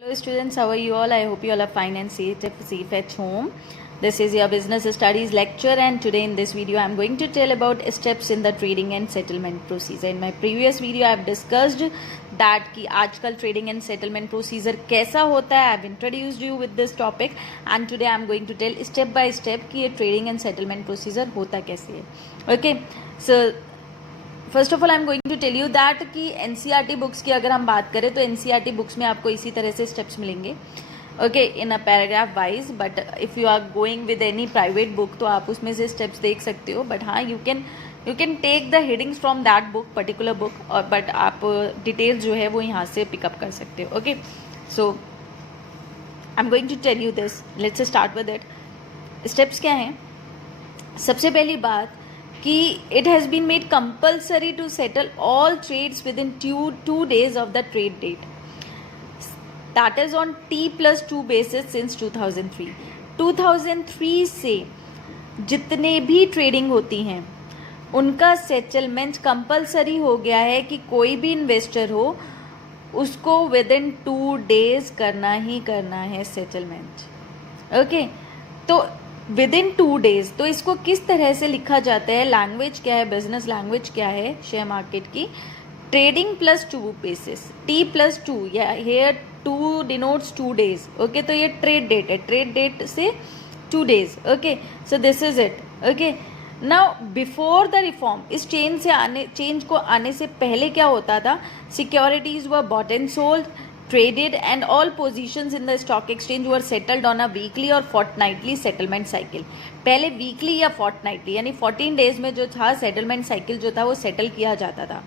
Hello students, how are you all? I hope you all are fine and safe at home. This is your business studies lecture, and today in this video I am going to tell about steps in the trading and settlement procedure. In my previous video I have discussed that कि आजकल trading and settlement procedure कैसा होता है. I have introduced you with this topic and today I am going to tell step by step कि ये trading and settlement procedure होता कैसे है. Okay, so first of all I am going to tell you that कि NCERT books की अगर हम बात करें तो एनसीईआरटी बुक्स में आपको इसी तरह से स्टेप्स मिलेंगे, okay, in a paragraph wise. But if you are going with any private book तो आप उसमें से स्टेप्स देख सकते हो. बट हाँ, you can take the headings from that book, particular book, और बट आप डिटेल्स जो है वो यहाँ से पिकअप कर सकते हो. Okay, so I am going to tell you this. Let's start with it. Steps क्या हैं? सबसे पहली बात कि it has been made compulsory to settle all trades within two days of the trade date. That is on T+2 basis since 2003. 2003 से जितने भी trading होती हैं उनका सेटलमेंट कंपलसरी हो गया है कि कोई भी इन्वेस्टर हो उसको विद इन 2 days करना ही करना है सेटलमेंट. ओके, तो विद इन 2 days. तो इसको किस तरह से लिखा जाता है? लैंग्वेज क्या है, बिजनेस लैंग्वेज क्या है शेयर मार्केट की? ट्रेडिंग +2 बेसिस, T+2, या हेयर 2 डिनोट्स 2 days. ओके, तो ये ट्रेड डेट है, ट्रेड डेट से 2 days. Okay, so this is it. Okay, now before the reform, इस चेंज को आने से पहले क्या होता था? Securities were bought and sold, traded and all positions in the stock exchange were settled on a weekly or fortnightly settlement cycle. पहले weekly या fortnightly यानी 14 days में जो था सेटलमेंट साइकिल जो था वो सेटल किया जाता था.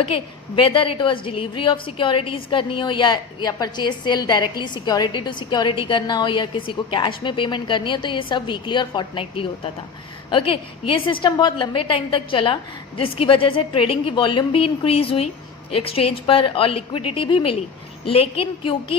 Okay, whether it was delivery of securities करनी हो या purchase sale directly security to security करना हो या किसी को कैश में पेमेंट करनी हो, तो ये सब वीकली और fortnightly होता था. ओके, ये सिस्टम बहुत लंबे टाइम तक चला जिसकी वजह से ट्रेडिंग की वॉल्यूम भी इंक्रीज हुई एक्सचेंज पर और लिक्विडिटी भी मिली. लेकिन क्योंकि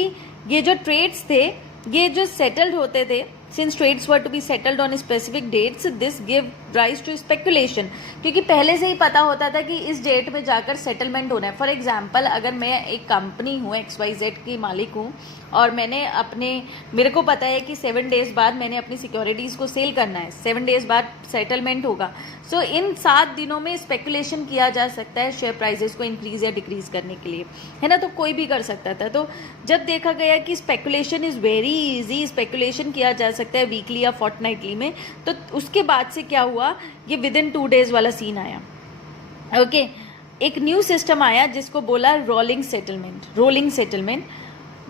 ये जो ट्रेड्स थे ये जो सेटल्ड होते थे, since trades were to be settled on specific dates, this give rise to speculation. क्योंकि पहले से ही पता होता था कि इस डेट में जाकर सेटलमेंट होना है. फॉर एग्जांपल, अगर मैं एक कंपनी हूँ, XYZ की मालिक हूँ, और मेरे को पता है कि 7 days बाद मैंने अपनी सिक्योरिटीज़ को सेल करना है, 7 days बाद सेटलमेंट होगा. सो इन 7 दिनों में स्पेकुलेशन किया जा सकता है शेयर प्राइजेस को इंक्रीज या डिक्रीज करने के लिए, है ना. तो कोई भी कर सकता था. तो जब देखा गया कि speculation is very easy, speculation किया जा सकता है वीकली या फोर्टनाइटली में, तो उसके बाद से क्या हुआ, ये विद इन 2 days वाला सीन आया. ओके, एक न्यू सिस्टम आया जिसको बोला rolling settlement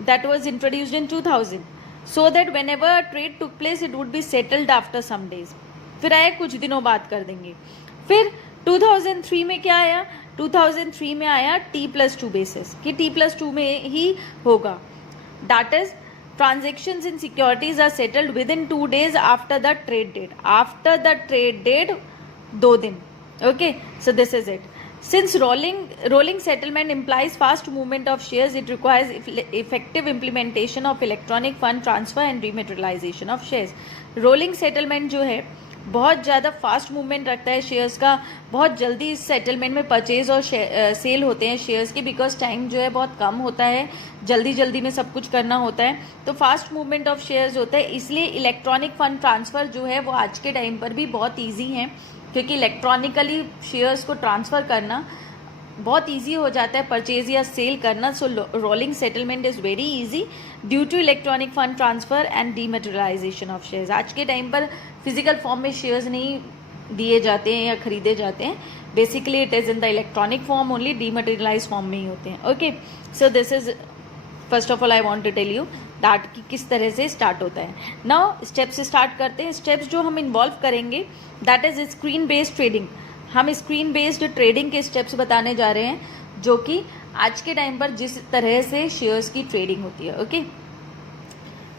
that was introduced in 2000 so that whenever a trade took place it would be settled after some days. फिर आया कुछ दिनों बाद कर देंगे. फिर 2003 में क्या आया? 2003 में आया T+2 बेसिस कि T+2 में ही होगा. That is transactions in securities are settled within 2 days after the trade date. After the trade date 2 दिन. Okay, so this is it. Since rolling settlement implies fast movement of shares, it requires effective implementation of electronic fund transfer and dematerialization of shares. Rolling settlement जो है बहुत ज़्यादा fast movement रखता है shares का. बहुत जल्दी इस सेटलमेंट में परचेज और सेल होते हैं शेयर्स के, बिकॉज टाइम जो है बहुत कम होता है, जल्दी में सब कुछ करना होता है, तो फास्ट मूवमेंट ऑफ शेयर्स होता है. इसलिए इलेक्ट्रॉनिक फंड ट्रांसफ़र जो है वो आज के टाइम पर भी बहुत ईजी है, क्योंकि इलेक्ट्रॉनिकली शेयर्स को ट्रांसफ़र करना बहुत इजी हो जाता है, परचेज या सेल करना. So rolling settlement is very easy due to electronic fund transfer and dematerialization of shares. आज के टाइम पर फिजिकल फॉर्म में शेयर्स नहीं दिए जाते हैं या खरीदे जाते हैं. Basically it is in the electronic form only, dematerialise form में ही होते हैं. Okay, so this is first of all I want to tell you that कि किस तरह से स्टार्ट होता है. नाउ स्टेप्स स्टार्ट करते हैं. स्टेप्स जो हम इन्वॉल्व करेंगे that is screen based trading. हम स्क्रीन बेस्ड ट्रेडिंग के स्टेप्स बताने जा रहे हैं जो कि आज के टाइम पर जिस तरह से शेयर्स की ट्रेडिंग होती है. Okay,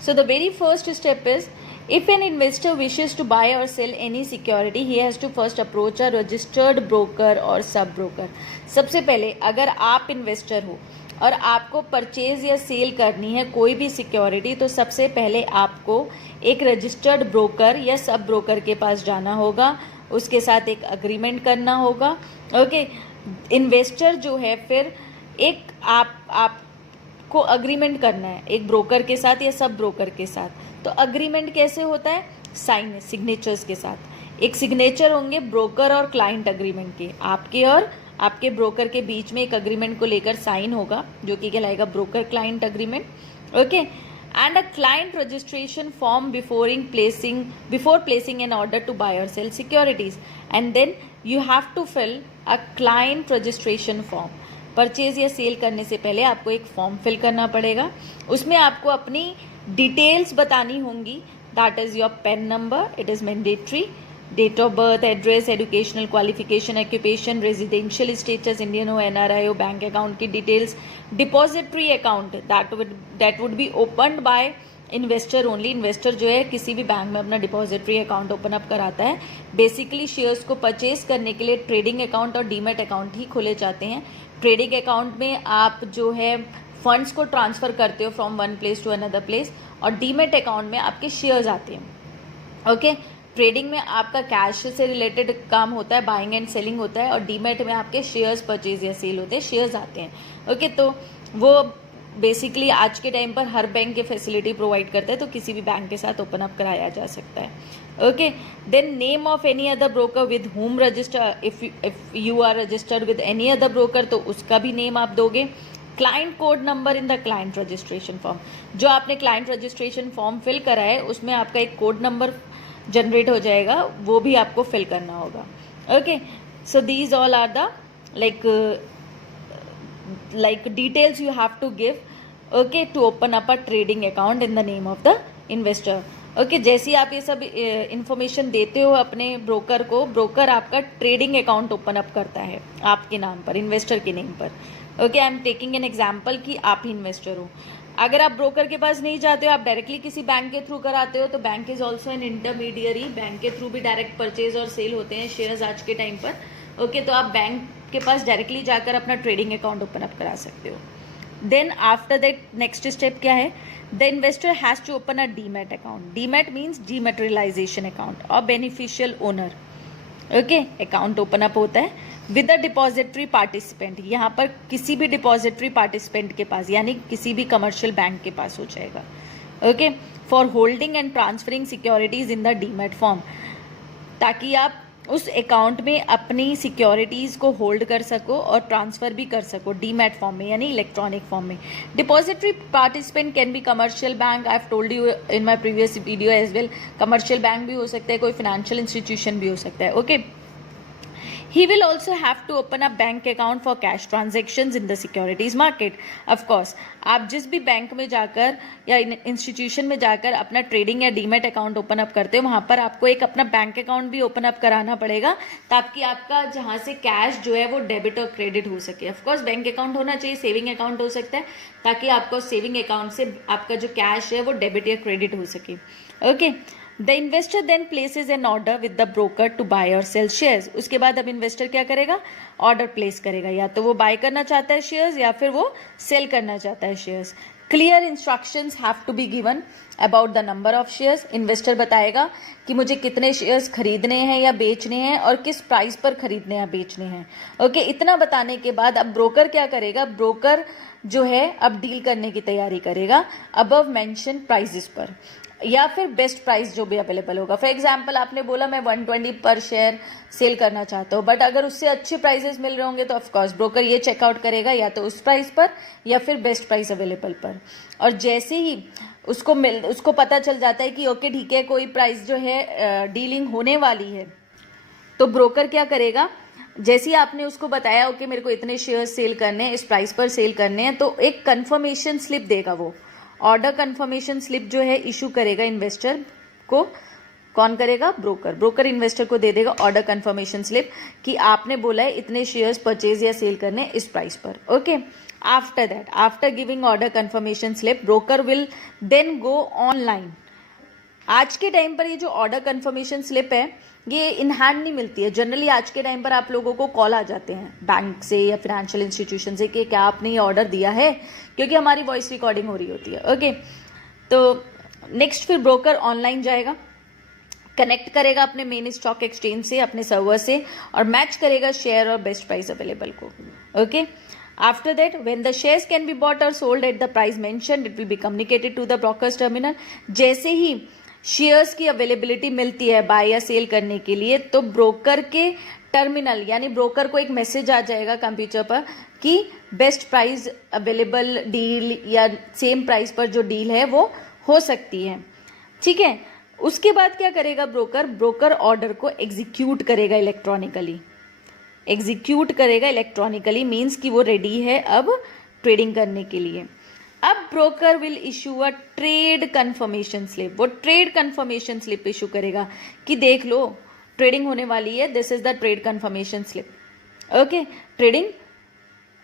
so the very first step is, if an investor wishes to buy or sell any security he has to first approach a registered broker or sub broker. सबसे पहले अगर आप इन्वेस्टर हो और आपको परचेज या सेल करनी है कोई भी सिक्योरिटी, तो सबसे पहले आपको एक रजिस्टर्ड ब्रोकर या सब ब्रोकर के पास जाना होगा, उसके साथ एक अग्रीमेंट करना होगा. ओके, इन्वेस्टर जो है फिर एक आप को अग्रीमेंट करना है एक ब्रोकर के साथ या सब ब्रोकर के साथ, तो अग्रीमेंट कैसे होता है? साइन सिग्नेचर्स के साथ। एक सिग्नेचर होंगे ब्रोकर और क्लाइंट अग्रीमेंट के, आपके और आपके ब्रोकर के बीच में एक अग्रीमेंट को लेकर साइन होगा जो कि कहलाएगा broker client agreement. Okay, and a client registration form before placing an order to buy or sell securities, and then you have to fill a client registration form। Purchase या cell करने से पहले आपको एक फॉर्म फिल करना पड़ेगा, उसमें आपको अपनी डिटेल्स बतानी होंगी। That is your PAN number, it is mandatory, date of birth, address, educational qualification, occupation, residential status, Indian हो, एनआरआई हो, बैंक अकाउंट की details, depository account that would be opened by investor only. Investor जो है किसी भी bank में अपना depository account open up कराता है। बेसिकली शेयर्स को परचेज करने के लिए ट्रेडिंग अकाउंट और डीमैट अकाउंट ही खोले जाते हैं। ट्रेडिंग अकाउंट में आप जो है फंड्स को ट्रांसफर करते हो from one place to another place, और डीमैट अकाउंट में आपके शेयर्स आते हैं। ओके, ट्रेडिंग में आपका कैश से रिलेटेड काम होता है, बाइंग एंड सेलिंग होता है, और डीमैट में आपके शेयर्स परचेज या सेल होते हैं, शेयर्स आते हैं। ओके, तो वो बेसिकली आज के टाइम पर हर बैंक के फैसिलिटी प्रोवाइड करते हैं, तो किसी भी बैंक के साथ ओपन अप कराया जा सकता है। Okay, then name of any other broker with home register, if you are registered with any other broker तो उसका भी नेम आप दोगे। Client code number in the client registration form, जो आपने क्लाइंट रजिस्ट्रेशन फॉर्म फिल करा है उसमें आपका एक कोड नंबर जनरेट हो जाएगा, वो भी आपको फिल करना होगा। Okay, so these all are the like details you have to give, okay, to open up a trading account in the name of the investor। Okay, जैसे आप ये सब इंफॉर्मेशन देते हो अपने ब्रोकर को, ब्रोकर आपका ट्रेडिंग अकाउंट ओपन अप करता है आपके नाम पर, इन्वेस्टर के नेम पर। Okay, I am taking an example कि आप ही इन्वेस्टर हो। अगर आप ब्रोकर के पास नहीं जाते हो, आप डायरेक्टली किसी बैंक के थ्रू कराते हो, तो bank is also an intermediary. Bank के थ्रू भी डायरेक्ट परचेज और सेल होते हैं शेयर्स आज के टाइम पर। ओके, तो आप बैंक के पास डायरेक्टली जाकर अपना ट्रेडिंग अकाउंट ओपन अप करा सकते हो। Then after that next step क्या है? The investor has to open a demat account. Demat means dematerialization account और beneficial owner. Okay, account open up होता है विद अ डिपॉजिटरी पार्टिसिपेंट। यहाँ पर किसी भी डिपॉजिटरी पार्टिसिपेंट के पास, यानी किसी भी कमर्शियल बैंक के पास हो जाएगा। Okay, for holding and transferring securities in the demat form, ताकि आप उस अकाउंट में अपनी सिक्योरिटीज को होल्ड कर सको और ट्रांसफर भी कर सको डीमैट फॉर्म में, यानी इलेक्ट्रॉनिक फॉर्म में। Depository participant can be commercial bank, I have told you in my previous video as well. Commercial bank भी हो सकता है, कोई फाइनेंशियल इंस्टीट्यूशन भी हो सकता है। Okay, he will also have to open a bank account for cash transactions in the securities market। of course, आप जिस भी बैंक में जाकर या इंस्टीट्यूशन में जाकर अपना ट्रेडिंग या डीमैट अकाउंट ओपन अप करते हो, वहाँ पर आपको एक अपना बैंक अकाउंट भी ओपन अप कराना पड़ेगा, ताकि आपका जहाँ से कैश जो है वो डेबिट और क्रेडिट हो सके। ऑफ कोर्स बैंक अकाउंट होना चाहिए, सेविंग अकाउंट हो सकता है, ताकि आपको सेविंग अकाउंट से आपका जो कैश है वो डेबिट या क्रेडिट हो सके। Okay, the investor then places an order with the broker to buy और सेल शेयर्स। उसके बाद अब इन्वेस्टर क्या करेगा? ऑर्डर प्लेस करेगा, या तो वो बाय करना चाहता है शेयर्स या फिर वो सेल करना चाहता है shares. Clear instructions have to be given about the number of shares. Investor बताएगा कि मुझे कितने शेयर्स खरीदने हैं या बेचने हैं और किस प्राइस पर खरीदने या बेचने हैं। ओके, इतना बताने के बाद अब ब्रोकर क्या करेगा? ब्रोकर जो है अब डील करने की तैयारी करेगा अबव मेंशन प्राइजेस पर, या फिर बेस्ट प्राइस जो भी अवेलेबल होगा। फॉर एग्जांपल, आपने बोला मैं 120 पर शेयर सेल करना चाहता हूँ, बट अगर उससे अच्छे प्राइसेस मिल रहे होंगे तो ऑफकोर्स ब्रोकर ये चेकआउट करेगा या तो उस प्राइस पर या फिर बेस्ट प्राइस अवेलेबल पर। और जैसे ही उसको पता चल जाता है कि ओके ठीक है, कोई प्राइस जो है डीलिंग होने वाली है, तो ब्रोकर क्या करेगा? जैसे ही आपने उसको बताया ओके मेरे को इतने शेयर सेल करने हैं, इस प्राइस पर सेल करने हैं, तो एक कंफर्मेशन स्लिप देगा। वो ऑर्डर कंफर्मेशन स्लिप जो है इशू करेगा इन्वेस्टर को। कौन करेगा? ब्रोकर। ब्रोकर इन्वेस्टर को दे देगा ऑर्डर कंफर्मेशन स्लिप कि आपने बोला है इतने शेयर्स परचेज या सेल करने इस प्राइस पर। Okay, after that, after giving order confirmation slip, broker will then go online. आज के टाइम पर ये जो ऑर्डर कंफर्मेशन स्लिप है ये इन हैंड नहीं मिलती है। जनरली आज के टाइम पर आप लोगों को कॉल आ जाते हैं बैंक से या फाइनेंशियल इंस्टीट्यूशन से कि क्या आपने ये ऑर्डर दिया है, क्योंकि हमारी वॉइस रिकॉर्डिंग हो रही होती है। ओके, तो नेक्स्ट फिर ब्रोकर ऑनलाइन जाएगा, कनेक्ट करेगा अपने मेन स्टॉक एक्सचेंज से, अपने सर्वर से, और मैच करेगा शेयर और बेस्ट प्राइस अवेलेबल को। Okay, After that, when the shares can be bought or sold at the price mentioned, it will be communicated to the broker's terminal. जैसे ही shares की availability मिलती है bye या cell करने के लिए, तो ब्रोकर के टर्मिनल यानी ब्रोकर को एक मैसेज आ जाएगा कंप्यूटर पर कि बेस्ट प्राइस अवेलेबल डील या सेम प्राइस पर जो डील है वो हो सकती है, ठीक है। उसके बाद क्या करेगा ब्रोकर ऑर्डर को एग्जीक्यूट करेगा इलेक्ट्रॉनिकली। एग्जीक्यूट करेगा इलेक्ट्रॉनिकली मीन्स कि वो रेडी है अब ट्रेडिंग करने के लिए। अब broker will issue a trade confirmation slip. वो ट्रेड कंफर्मेशन स्लिप इशू करेगा कि देख लो ट्रेडिंग होने वाली है, this is the trade confirmation slip. Okay, trading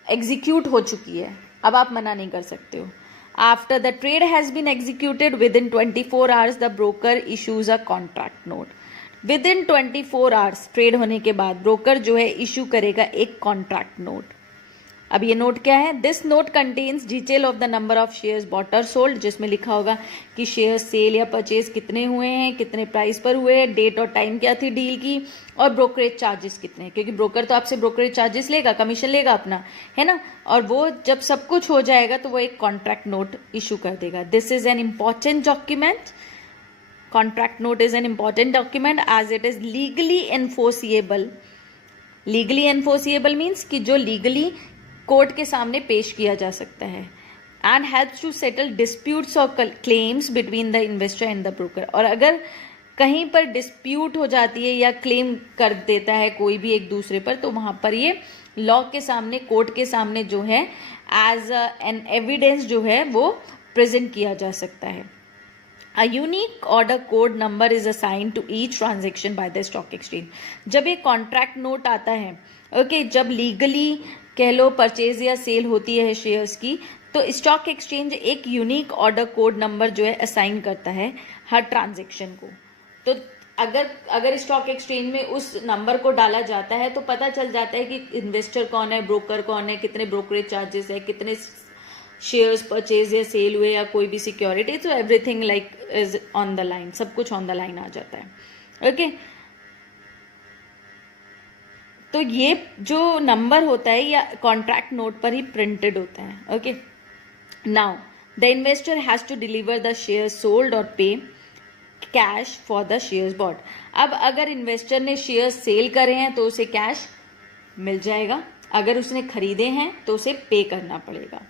execute हो चुकी है, अब आप मना नहीं कर सकते हो। After the trade has been executed within 24 hours the broker issues a contract note. Within 24 hours trade होने के बाद ब्रोकर जो है इशू करेगा एक कॉन्ट्रैक्ट नोट। अब ये नोट क्या है? This note contains detail of the number of shares bot और सोल्ड, जिसमें लिखा होगा कि शेयर सेल या परचेज कितने हुए हैं, कितने प्राइस पर हुए हैं, डेट और टाइम क्या थी डील की, और ब्रोकरेज चार्जेस कितने हैं, क्योंकि ब्रोकर तो आपसे ब्रोकरेज चार्जेस लेगा, कमीशन लेगा अपना, है ना। और वो जब सब कुछ हो जाएगा तो वो एक कॉन्ट्रैक्ट नोट इशू कर देगा। This is an important document. Contract note is an important document as it is legally enforceable. Legally enforceable means कि जो लीगली कोर्ट के सामने पेश किया जा सकता है। And helps to settle disputes और claims between the investor and the broker. और अगर कहीं पर डिस्प्यूट हो जाती है या क्लेम कर देता है कोई भी एक दूसरे पर, तो वहाँ पर ये लॉ के सामने, कोर्ट के सामने जो है एज एन एविडेंस जो है वो प्रेजेंट किया जा सकता है। A unique order code number is assigned to each transaction by the stock exchange. जब एक कॉन्ट्रैक्ट नोट आता है, ओके, जब लीगली कह लो परचेज या सेल होती है शेयर्स की, तो स्टॉक एक्सचेंज एक यूनिक ऑर्डर कोड नंबर जो है असाइन करता है हर ट्रांजेक्शन को। तो अगर स्टॉक एक्सचेंज में उस नंबर को डाला जाता है तो पता चल जाता है कि इन्वेस्टर कौन है, ब्रोकर कौन है, कितने ब्रोकरेज चार्जेस है, कितने शेयर्स परचेज या सेल हुए या कोई भी सिक्योरिटी, तो everything like is on the line, सब कुछ ऑन द लाइन आ जाता है। ओके, तो ये जो नंबर होता है या कॉन्ट्रैक्ट नोट पर ही प्रिंटेड होता है। Okay, now the investor has to deliver the shares sold और pay cash for the shares bought. अब अगर इन्वेस्टर ने शेयर्स सेल करे हैं तो उसे कैश मिल जाएगा, अगर उसने खरीदे हैं तो उसे पे करना पड़ेगा।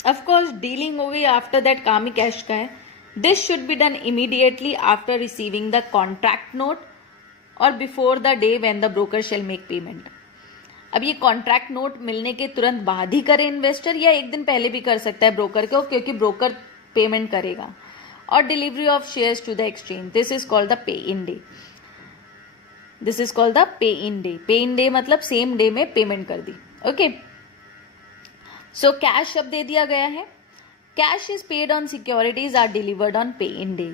ऑफ कोर्स डीलिंग हो गई, आफ्टर दैट काम ही कैश का है। This should be done immediately after receiving the contract note और before the day when the broker shall make payment. अब ये कॉन्ट्रैक्ट नोट मिलने के तुरंत बाद ही करे इन्वेस्टर, या एक दिन पहले भी कर सकता है ब्रोकर को, क्योंकि ब्रोकर पेमेंट करेगा। और delivery of shares to the exchange, this is called the pay in day. This is called the pay in day. Pay in day मतलब सेम डे में पेमेंट कर दी। ओके, सो कैश अब दे दिया गया है। Cash is paid on securities are delivered on pay in day.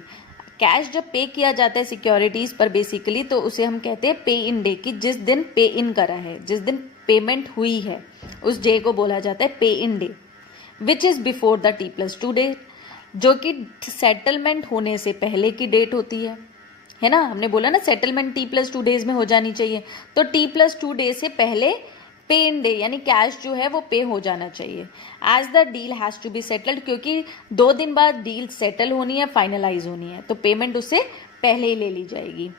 Cash जब पे किया जाता है सिक्योरिटीज पर बेसिकली, तो उसे हम कहते हैं पे इन डे, कि जिस दिन पे इन करा है, जिस दिन पेमेंट हुई है, उस डे को बोला जाता है पे in day, which is before the T+2 day, जो कि सेटलमेंट होने से पहले की डेट होती है ना। हमने बोला ना सेटलमेंट T+2 डेज में हो जानी चाहिए, तो T+2 डे से पहले पे इन डे यानी कैश जो है वो पे हो जाना चाहिए। As the deal has to be settled, क्योंकि 2 दिन बाद डील सेटल होनी है, फाइनलाइज होनी है, तो पेमेंट उससे पहले ही ले ली जाएगी।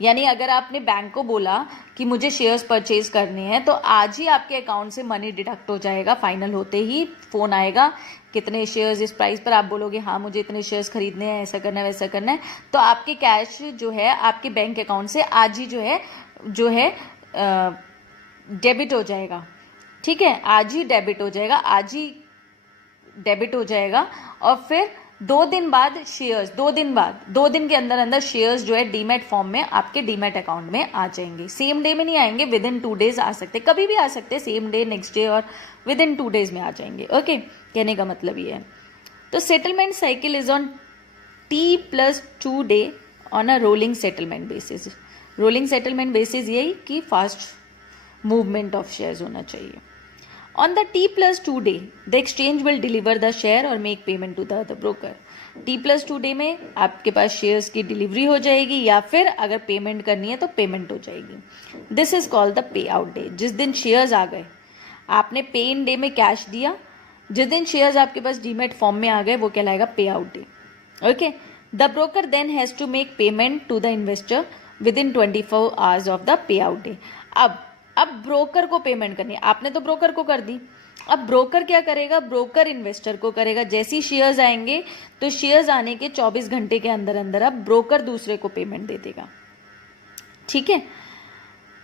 यानी अगर आपने बैंक को बोला कि मुझे शेयर्स परचेज करने हैं, तो आज ही आपके अकाउंट से मनी डिडक्ट हो जाएगा। फाइनल होते ही फोन आएगा, कितने शेयर्स इस प्राइस पर, आप बोलोगे हाँ मुझे इतने शेयर्स खरीदने हैं, ऐसा करना है वैसा करना है, तो आपके कैश जो है आपके बैंक अकाउंट से आज ही जो है डेबिट हो जाएगा। ठीक है, आज ही डेबिट हो जाएगा, आज ही डेबिट हो जाएगा। और फिर 2 दिन बाद शेयर्स, 2 दिन के अंदर शेयर्स जो है डीमैट फॉर्म में आपके डीमैट अकाउंट में आ जाएंगे। सेम डे में नहीं आएंगे, विद इन 2 डेज आ सकते, कभी भी आ सकते, सेम डे, नेक्स्ट डे, और विद इन 2 डेज में आ जाएंगे। ओके, कहने का मतलब ये है। तो settlement cycle is on T+2 day on a rolling settlement basis. Rolling settlement basis यही कि फास्ट मूवमेंट ऑफ शेयर्स होना चाहिए। On the T+2 day the exchange will deliver the share और make payment to the broker. T+2 day में आपके पास shares की delivery हो जाएगी, या फिर अगर पेमेंट करनी है तो पेमेंट हो जाएगी। This is called the pay out day. जिस दिन शेयर्स आ गए, आपने पे इन डे में कैश दिया, जिस दिन शेयर्स आपके पास डीमेट फॉर्म में आ गए वो कहलाएगा pay out day. Okay, the broker then has to make payment to the investor within 24 hours of the pay out day. अब ब्रोकर को पेमेंट करनी है, आपने तो ब्रोकर को कर दी. अब ब्रोकर क्या करेगा, ब्रोकर इन्वेस्टर को करेगा. जैसे ही शेयर्स आएंगे तो शेयर्स आने के 24 घंटे के अंदर अंदर अब ब्रोकर दूसरे को पेमेंट दे देगा. ठीक है,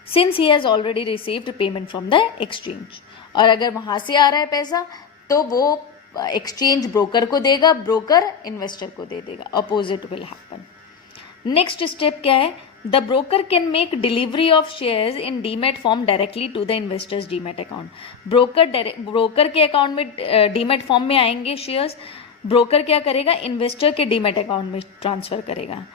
since he has already received payment from the exchange. और अगर वहां से आ रहा है पैसा तो वो एक्सचेंज ब्रोकर को देगा, ब्रोकर इन्वेस्टर को दे देगा. Opposite will happen. Next step क्या है, the broker can make delivery of shares in demat form directly to the investor's demat account. Broker के अकाउंट में डीमेट फॉर्म में आएंगे शेयर्स, ब्रोकर क्या करेगा, इन्वेस्टर के डीमेट अकाउंट में ट्रांसफर करेगा.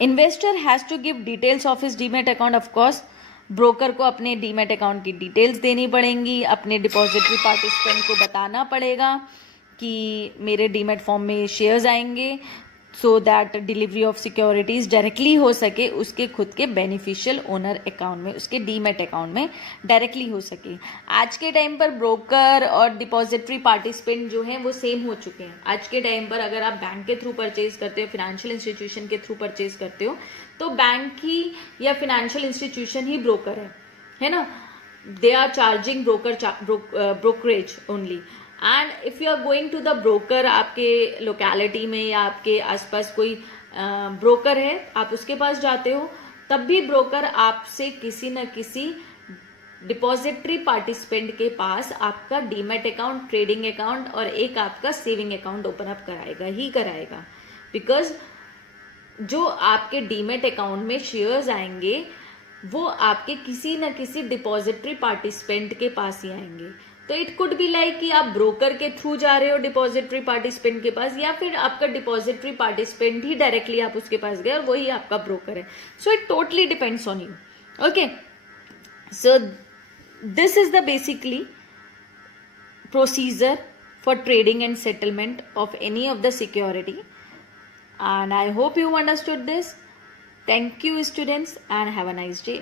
Investor has to give details of his demat account. Of course broker को अपने डीमेट अकाउंट की डिटेल्स देनी पड़ेंगी, अपने डिपॉजिटरी पार्टिसिपेंट को बताना पड़ेगा कि मेरे डीमेट फॉर्म में शेयर्स आएंगे, so that delivery of securities directly हो सके उसके खुद के बेनिफिशियल ओनर अकाउंट में, उसके डीमेट अकाउंट में डायरेक्टली हो सके. आज के टाइम पर ब्रोकर और डिपॉजिटरी पार्टिसिपेंट जो हैं वो सेम हो चुके हैं. आज के टाइम पर अगर आप बैंक के थ्रू परचेज करते हो, फाइनेंशियल इंस्टीट्यूशन के थ्रू परचेज करते हो, तो बैंक ही या फाइनेंशियल इंस्टीट्यूशन ही ब्रोकर है ना. They are charging brokerage only. And if you are going to the broker, आपके लोकेलिटी में या आपके आसपास कोई ब्रोकर है, आप उसके पास जाते हो, तब भी ब्रोकर आपसे किसी न किसी डिपॉजिटरी पार्टिसिपेंट के पास आपका डीमेट अकाउंट, ट्रेडिंग अकाउंट और एक आपका सेविंग अकाउंट ओपन अप कराएगा ही कराएगा. बिकॉज जो आपके डीमेट अकाउंट में शेयर्स आएंगे वो आपके किसी न किसी डिपॉजिटरी पार्टिसिपेंट के पास ही आएंगे. तो इट कुड बी लाइक कि आप ब्रोकर के थ्रू जा रहे हो डिपॉजिटरी पार्टिसिपेंट के पास, या फिर आपका डिपॉजिटरी पार्टिसिपेंट ही डायरेक्टली आप उसके पास गए और वही आपका ब्रोकर है. So it totally depends on you. Okay, so this is the basically procedure for trading and settlement of any of the security, and I hope you understood this. Thank you students and have a nice day.